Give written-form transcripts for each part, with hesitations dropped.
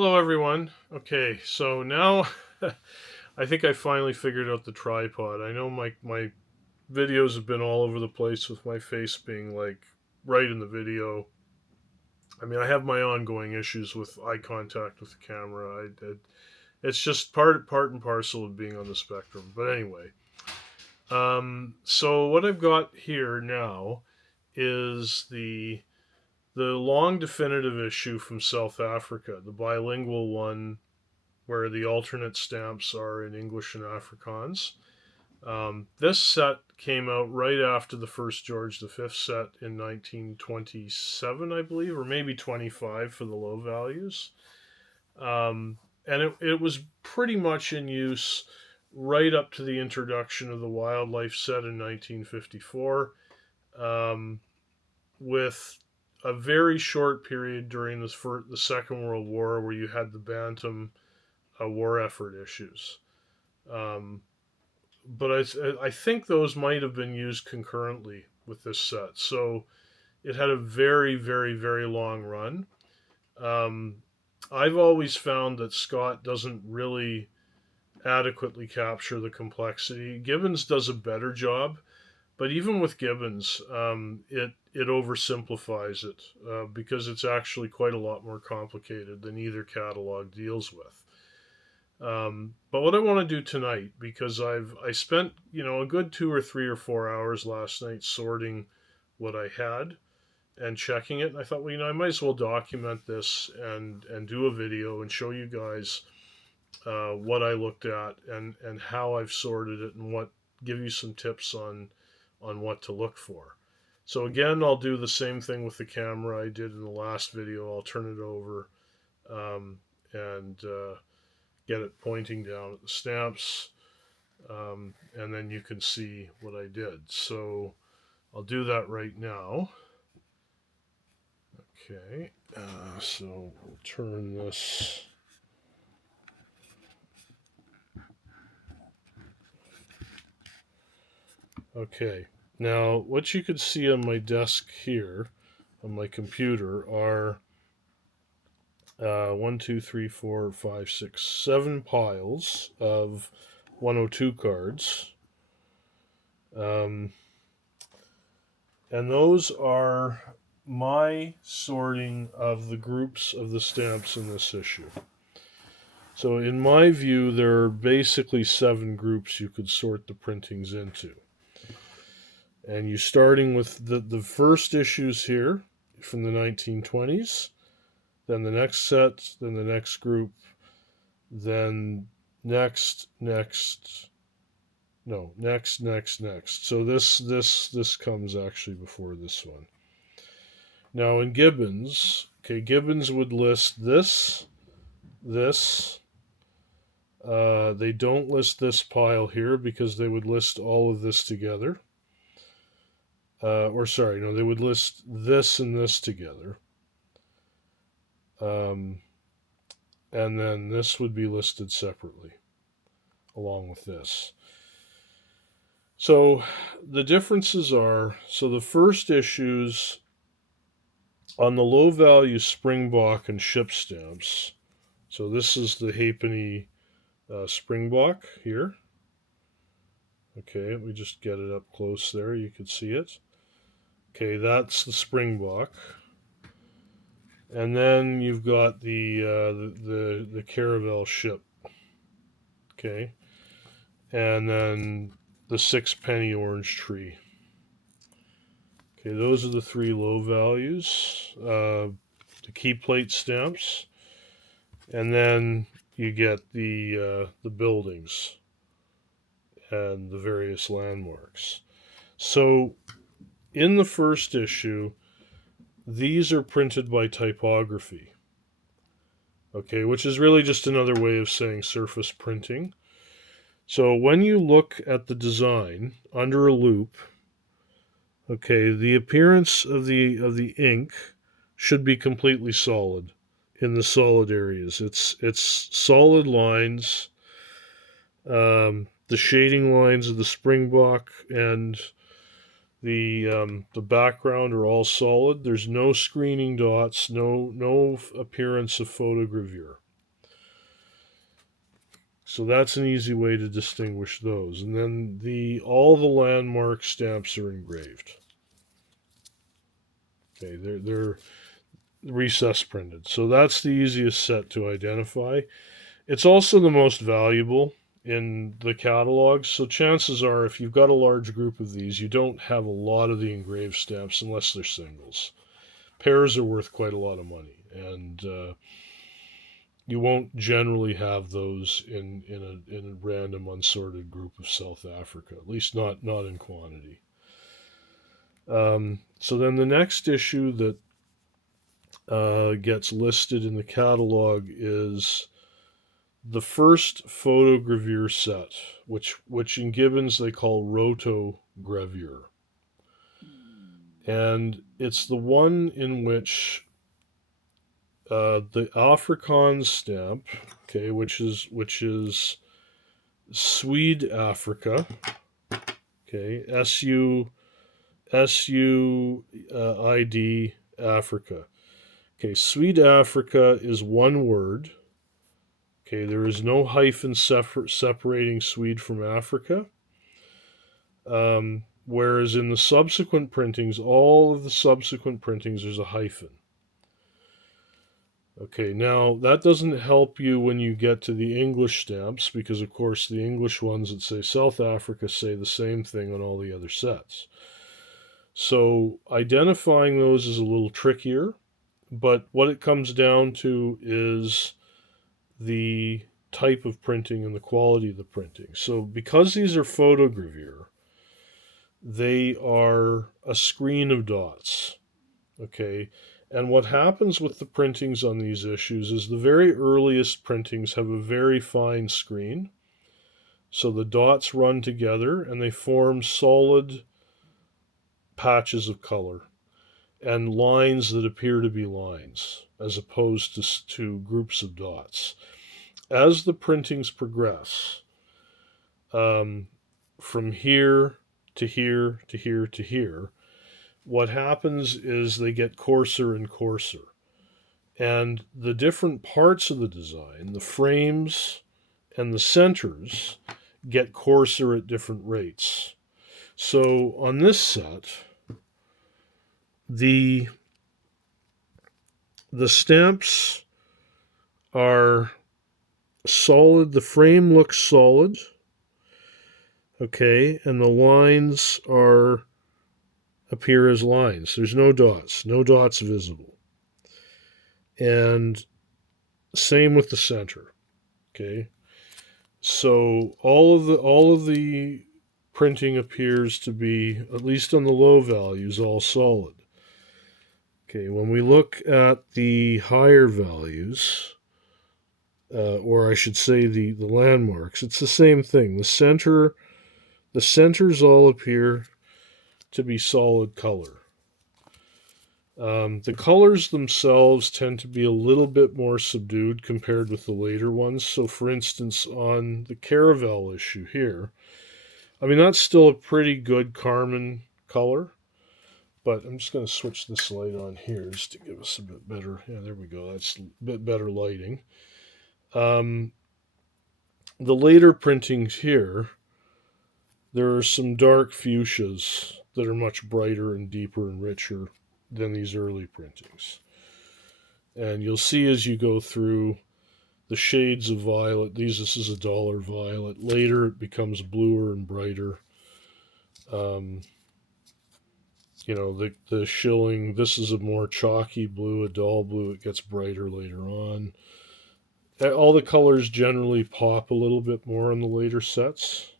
Hello, everyone. Okay, so now I think I finally figured out the tripod. I know my videos have been all over the place with my face being like right in the video. I mean, I have my ongoing issues with eye contact with the camera. It's just part and parcel of being on the spectrum. But anyway, so what I've got here now is the long definitive issue from South Africa, the bilingual one where the alternate stamps are in English and Afrikaans. This set came out right after the first George V set in 1927, I believe, or maybe 25 for the low values. And it was pretty much in use right up to the introduction of the wildlife set in 1954, with a very short period during the Second World War where you had the Bantam war effort issues. Um, but I think those might have been used concurrently with this set. So it had a very, very, very long run. Um, I've always found that Scott doesn't really adequately capture the complexity. Gibbons does a better job, but even with Gibbons, it oversimplifies it because it's actually quite a lot more complicated than either catalog deals with. But what I want to do tonight, because I spent a good 2 or 3 or 4 hours last night sorting what I had and checking it, and I thought, well, I might as well document this and do a video and show you guys what I looked at and how I've sorted it and what give you some tips on what to look for. So again, I'll do the same thing with the camera I did in the last video. I'll turn it over and get it pointing down at the stamps, and then you can see what I did. So I'll do that right now. Okay, so we'll turn this. Okay, now what you can see on my desk here, on my computer, are 7 piles of 102 cards. And those are my sorting of the groups of the stamps in this issue. So, in my view, there are basically 7 groups you could sort the printings into. And you're starting with the first issues here from the 1920s, then the next set, then the next group, then next. So this comes actually before this one. Now in Gibbons, okay, Gibbons would list this. They don't list this pile here because they would list all of this together. They would list this and this together. And then this would be listed separately along with this. So the differences are, so the first issues on the low value Springbok and ship stamps. So this is the halfpenny Springbok here. Okay, let me just get it up close there. You can see it. Okay, that's the Springbok. And then you've got the Caravel ship. Okay. And then the 6 penny orange tree. Okay, those are the 3 low values. The key plate stamps. And then you get the buildings and the various landmarks. So in the first issue, these are printed by typography. Okay, which is really just another way of saying surface printing. So when you look at the design under a loupe, okay, the appearance of the ink should be completely solid in the solid areas. It's solid lines. The shading lines of the Springbok and the background are all solid. There's no screening dots, no appearance of photogravure. So that's an easy way to distinguish those. And then all the landmark stamps are engraved. Okay, they're recess printed. So that's the easiest set to identify. It's also the most valuable in the catalogs. So chances are, if you've got a large group of these, you don't have a lot of the engraved stamps unless they're singles. Pairs are worth quite a lot of money, and you won't generally have those in a random unsorted group of South Africa, at least not in quantity. So then the next issue that gets listed in the catalog is the first photogravure set, which in Gibbons they call rotogravure. And it's the one in which the Afrikaans stamp, okay, which is Swede Africa, okay, SUID Africa. Okay, Swede Africa is one word. Okay, there is no hyphen separating Swede from Africa. Whereas in the subsequent printings, all of the subsequent printings, there's a hyphen. Okay, now that doesn't help you when you get to the English stamps, because of course the English ones that say South Africa say the same thing on all the other sets. So identifying those is a little trickier, but what it comes down to is the type of printing and the quality of the printing. So because these are photogravure, they are a screen of dots. Okay, and what happens with the printings on these issues is the very earliest printings have a very fine screen. So the dots run together and they form solid patches of color and lines that appear to be lines as opposed to groups of dots. As the printings progress, from here to here to here to here, what happens is they get coarser and coarser. And the different parts of the design, the frames and the centers, get coarser at different rates. So on this set, the stamps are solid. The frame looks solid. Okay, and the lines appear as lines. There's no dots visible. And same with the center. Okay, so all of the printing appears to be, at least on the low values, all solid. Okay, when we look at the higher values, or I should say the landmarks, it's the same thing. The centers all appear to be solid color. The colors themselves tend to be a little bit more subdued compared with the later ones. So, for instance, on the Caravel issue here, I mean, that's still a pretty good carmine color, but I'm just going to switch this light on here just to give us a bit better. Yeah, there we go. That's a bit better lighting. The later printings here, there are some dark fuchsias that are much brighter and deeper and richer than these early printings. And you'll see as you go through the shades of violet. This is a dollar violet. Later it becomes bluer and brighter. The shilling, this is a more chalky blue, a dull blue. It gets brighter later on. All the colors generally pop a little bit more in the later sets.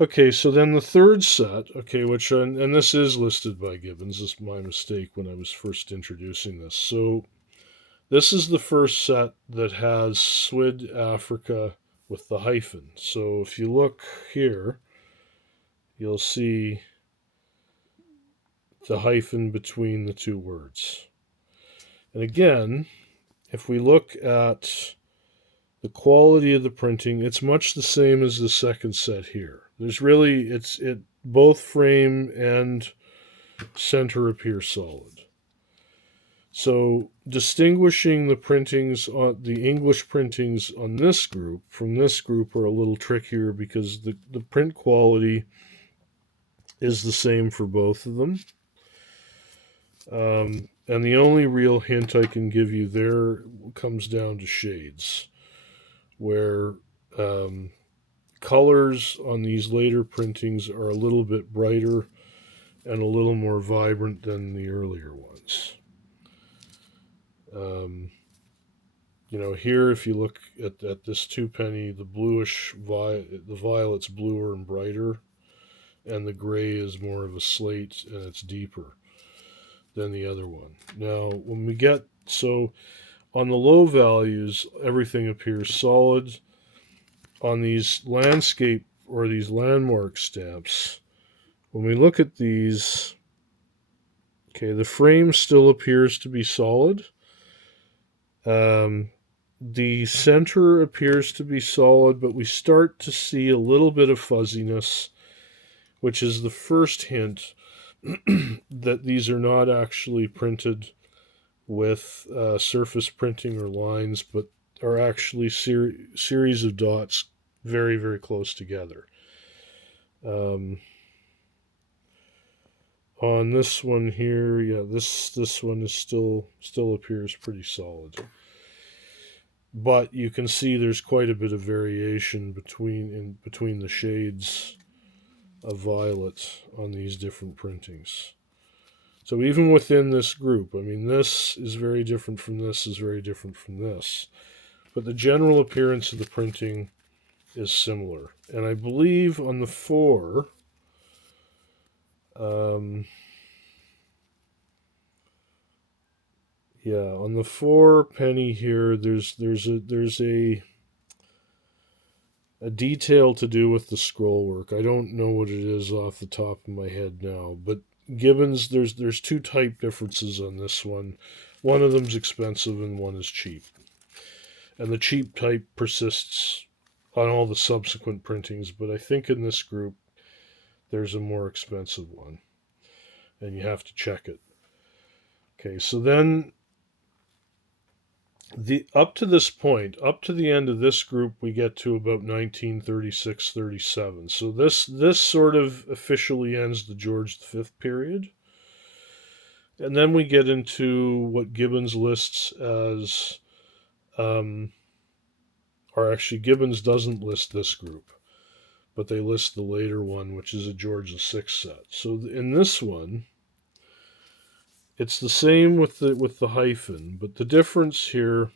Okay, so then the third set, okay, and this is listed by Gibbons. This is my mistake when I was first introducing this. So this is the first set that has Swede Africa with the hyphen. So if you look here, you'll see the hyphen between the two words. And again, if we look at the quality of the printing, it's much the same as the second set here. There's really, both frame and center appear solid. So distinguishing the printings on the English printings on this group from this group are a little trickier because the print quality is the same for both of them. And the only real hint I can give you there comes down to shades, where colors on these later printings are a little bit brighter and a little more vibrant than the earlier ones. Here, if you look at this two penny, the the violet's bluer and brighter, and the gray is more of a slate and it's deeper than the other one. Now, when we get on the low values, everything appears solid. On these landscape or these landmark stamps, when we look at these, okay, the frame still appears to be solid. The center appears to be solid, but we start to see a little bit of fuzziness, which is the first hint that these are not actually printed with surface printing or lines, but are actually series of dots very, very close together. On this one here, yeah, this one is still appears pretty solid. But you can see there's quite a bit of variation between the shades of violet on these different printings. So even within this group, I mean, this is very different from this, is very different from this. But the general appearance of the printing is similar. And I believe on the 4, on the 4 penny here, there's a detail to do with the scroll work. I don't know what it is off the top of my head now, but Gibbons, there's two type differences on this one. One of them's expensive and one is cheap. And the cheap type persists on all the subsequent printings, but I think in this group there's a more expensive one. And you have to check it. Okay, so then up to this point, up to the end of this group, we get to about 1936-37. So this sort of officially ends the George V period. And then we get into what Gibbons lists as, or actually Gibbons doesn't list this group, but they list the later one, which is a George VI set. So in this one, it's the same with the hyphen, but the difference here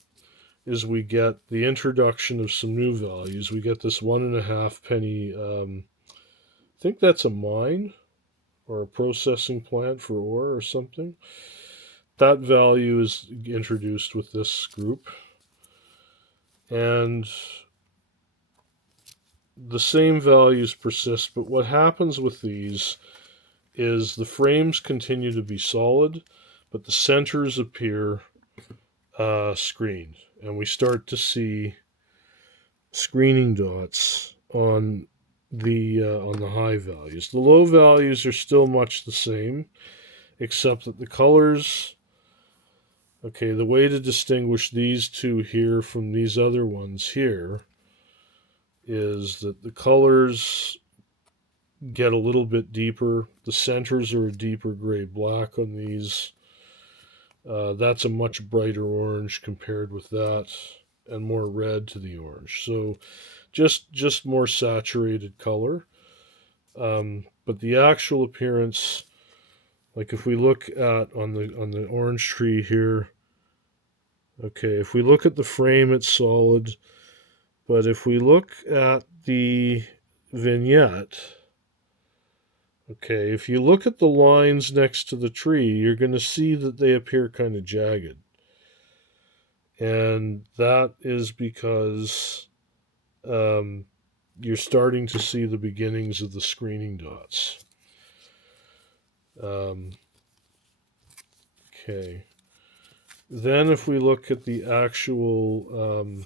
is we get the introduction of some new values. We get this 1.5 penny. I think that's a mine or a processing plant for ore or something. That value is introduced with this group, and the same values persist. But what happens with these is the frames continue to be solid, but the centers appear screened, and we start to see screening dots on the high values. The low values are still much the same, except that the colors. Okay, the way to distinguish these two here from these other ones here is that the colors get a little bit deeper. The centers are a deeper gray-black on these. That's a much brighter orange compared with that, and more red to the orange. So just more saturated color. But the actual appearance, like if we look at on the orange tree here, okay, if we look at the frame, it's solid. But if we look at the vignette, okay, if you look at the lines next to the tree, you're going to see that they appear kind of jagged. And that is because you're starting to see the beginnings of the screening dots. Okay. Then if we look at the actual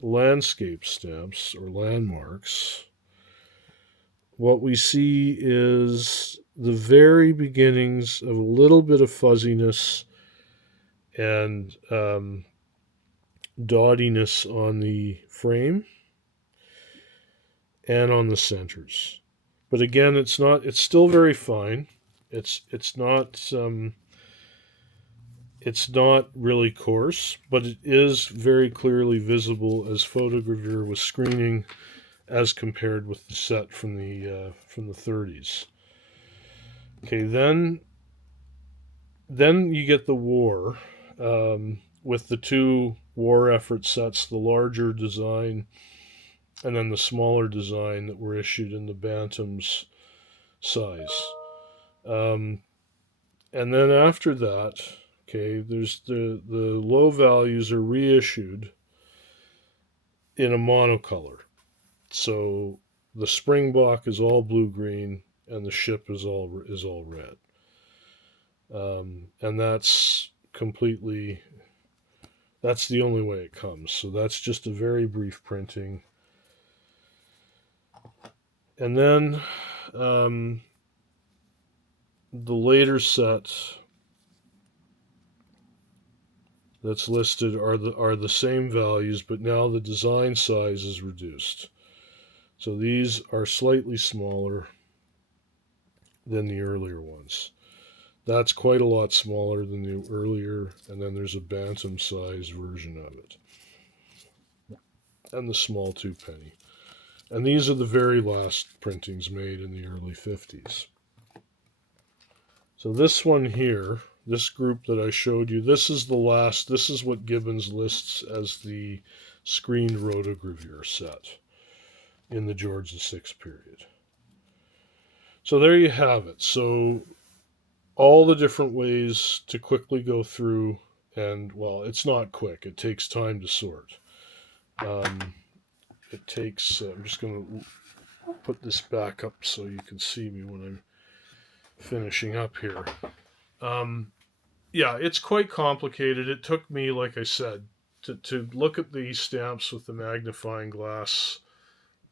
landscape stamps or landmarks, what we see is the very beginnings of a little bit of fuzziness and dottiness on the frame and on the centers. But again, it's not. It's still very fine. It's not. It's not really coarse, but it is very clearly visible as photogravure with screening, as compared with the set from the 30s. Okay, then you get the war, with the two war effort sets, the larger design and then the smaller design that were issued in the Bantam's size. Um, and then after that, okay, there's the low values are reissued in a monocolor. So the Springbok is all blue green and the ship is all red. And that's the only way it comes. So that's just a very brief printing. And then the later set that's listed are the same values, but now the design size is reduced. So these are slightly smaller than the earlier ones. That's quite a lot smaller than the earlier, and then there's a bantam size version of it, and the small 2 penny. And these are the very last printings made in the early 50s. So this one here, this group that I showed you, this is the last, this is what Gibbons lists as the screened rotogravure set in the George VI period. So there you have it. So all the different ways to quickly go through, and well, it's not quick. It takes time to sort. It takes. I'm just going to put this back up so you can see me when I'm finishing up here. Yeah, it's quite complicated. It took me, like I said, to look at these stamps with the magnifying glass,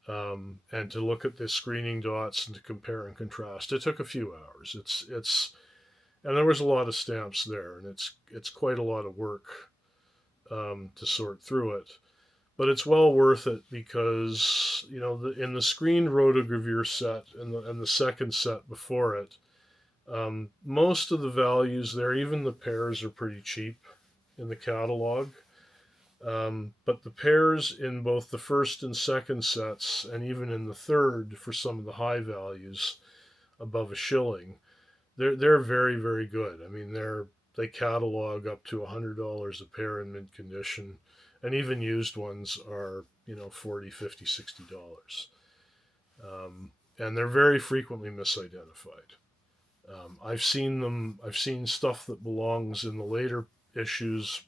and to look at the screening dots and to compare and contrast. It took a few hours. And there was a lot of stamps there, and it's quite a lot of work, to sort through it. But it's well worth it because in the screened rotogravure set and the second set before it, most of the values there, even the pairs, are pretty cheap in the catalog. But the pairs in both the first and second sets, and even in the third for some of the high values above a shilling, they're very, very good. I mean, they catalog up to $100 a pair in mint condition, and even used ones are 40, 50, $60. And they're very frequently misidentified. I've seen them. I've seen stuff that belongs in the later issues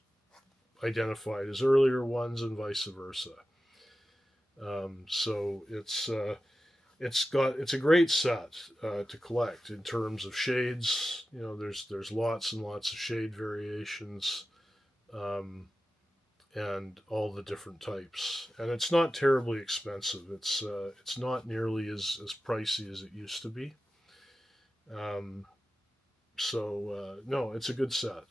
identified as earlier ones, and vice versa. So it's a great set to collect in terms of shades. There's lots and lots of shade variations, and all the different types. And it's not terribly expensive. It's not nearly as pricey as it used to be. Um, no, it's a good set.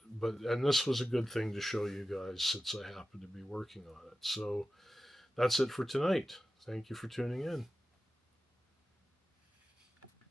And this was a good thing to show you guys since I happen to be working on it. So that's it for tonight. Thank you for tuning in.